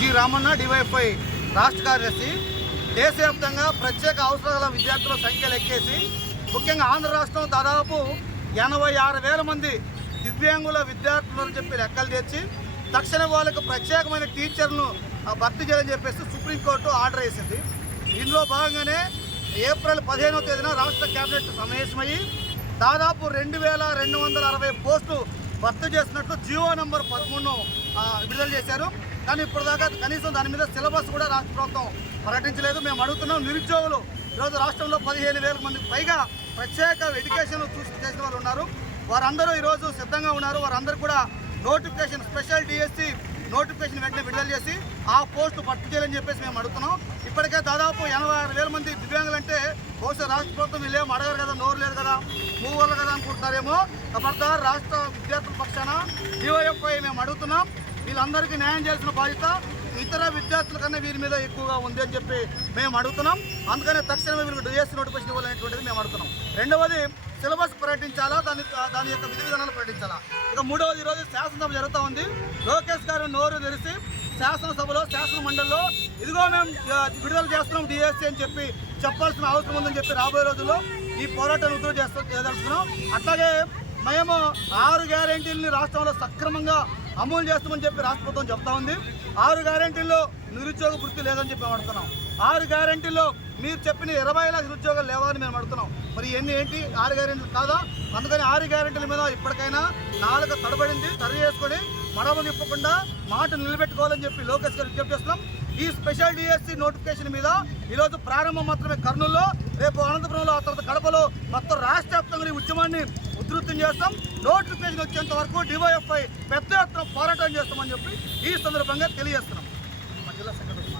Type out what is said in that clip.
G Ramanna DYFI రాష్ట్ర కార్యదర్శి. దేశవ్యాప్తంగా ప్రత్యేక అవసరాల విద్యార్థుల సంఖ్య లెక్కేసి ముఖ్యంగా ఆంధ్ర రాష్ట్రం దాదాపు 86,000 మంది దివ్యాంగుల విద్యార్థులను చెప్పి లెక్కలు తెచ్చి తక్షణ వాళ్ళకు ప్రత్యేకమైన టీచర్లను భర్తీ చేయాలని చెప్పేసి సుప్రీంకోర్టు ఆర్డర్ వేసింది. ఇందులో భాగంగానే ఏప్రిల్ 15వ తేదీన రాష్ట్ర కేబినెట్ సమావేశమయ్యి దాదాపు 2,260 పోస్టులు భర్తీ చేసినట్లు జియో నంబర్ 13 విడుదల చేశారు. కానీ ఇప్పటిదాకా కనీసం దాని మీద సిలబస్ కూడా రాష్ట్ర ప్రభుత్వం ప్రకటించలేదు. మేము అడుగుతున్నాం, నిరుద్యోగులు ఈరోజు రాష్ట్రంలో 15,000 మందికి పైగా ప్రత్యేక ఎడ్యుకేషన్ చేసిన వాళ్ళు ఉన్నారు. వారందరూ ఈరోజు సిద్ధంగా ఉన్నారు. వారందరూ కూడా నోటిఫికేషన్ స్పెషల్ డిఎస్సి నోటిఫికేషన్ వెంటనే విడుదల చేసి ఆ పోస్టు భర్తీ చేయాలని చెప్పేసి మేము అడుగుతున్నాం. ఇప్పటికే దాదాపు 86,000 మంది దివ్యాంగులు అంటే బహుశా రాష్ట్ర ప్రభుత్వం వీళ్ళేమో అడగారు కదా, నోరు లేదు కదా, మూవర్లు కదా అనుకుంటున్నారేమో. కాబట్టి రాష్ట్ర విద్యార్థుల పక్షాన డివైఎఫ్ఐ మేము అడుగుతున్నాం, వీళ్ళందరికీ న్యాయం చేయాల్సిన బాధ్యత ఇతర విద్యార్థుల కన్నా వీరి మీద ఎక్కువగా ఉంది అని చెప్పి మేము అడుగుతున్నాం. అందుకనే తక్షణమే వీళ్ళకి డిఎస్సి నోటిఫికేషన్ ఇవ్వాలనేటువంటిది మేము అడుగుతున్నాం. రెండవది సిలబస్ ప్రకటించాలా, దాని యొక్క విధి విధానాలు ప్రకటించాలా. ఇక మూడవది, ఈరోజు శాసనసభ జరుగుతూ ఉంది. లోకేష్ గారు నోరు తెరిచి శాసనసభలో శాసన మండలిలో ఇదిగో మేము విడుదల చేస్తున్నాం డిఎస్సి అని చెప్పి చెప్పాల్సిన అవసరం ఉందని చెప్పి రాబోయే రోజుల్లో ఈ పోరాటాన్ని ఉధృతం చేయదలుచుకున్నాం. అట్లాగే మేము 6 గ్యారెంటీలని రాష్ట్రంలో సక్రమంగా అమలు చేస్తామని చెప్పి రాష్ట్ర ప్రభుత్వం చెప్తా ఉంది. 6 గ్యారెంటీల్లో నిరుద్యోగ వృత్తి లేదని చెప్పి మేము అడుగుతున్నాం. 6 గ్యారెంటీల్లో మీరు చెప్పిన 20 లక్షల ఉద్యోగాలు లేవని మేము అడుగుతున్నాం. మరి ఇవన్నీ ఏంటి? 6 గ్యారెంటీలు కాదా? అందుకని 6 గ్యారెంటీల మీద ఇప్పటికైనా నాలుగు తడబడింది, సరి చేసుకొని మడవ నిప్పకుండా మాట నిలబెట్టుకోవాలని చెప్పి లోకేష్ గారు విజ్ఞప్తి చేస్తున్నాం. ఈ స్పెషల్ డిఎస్సి నోటిఫికేషన్ మీద ఈరోజు ప్రారంభం మాత్రమే కర్నూలులో, రేపు అనంతపురంలో, ఆ తర్వాత కడపలో మొత్తం రాష్ట్ర వ్యాప్తంగా ఈ ఉద్యమాన్ని ఉధృతం చేస్తాం. నోటిఫికేషన్ వచ్చేంత వరకు డివైఎఫ్ఐ పెద్ద ఎత్తున పోరాటం చేస్తామని చెప్పి ఈ సందర్భంగా తెలియజేస్తున్నాం. మా జిల్లా సెక్రటరీ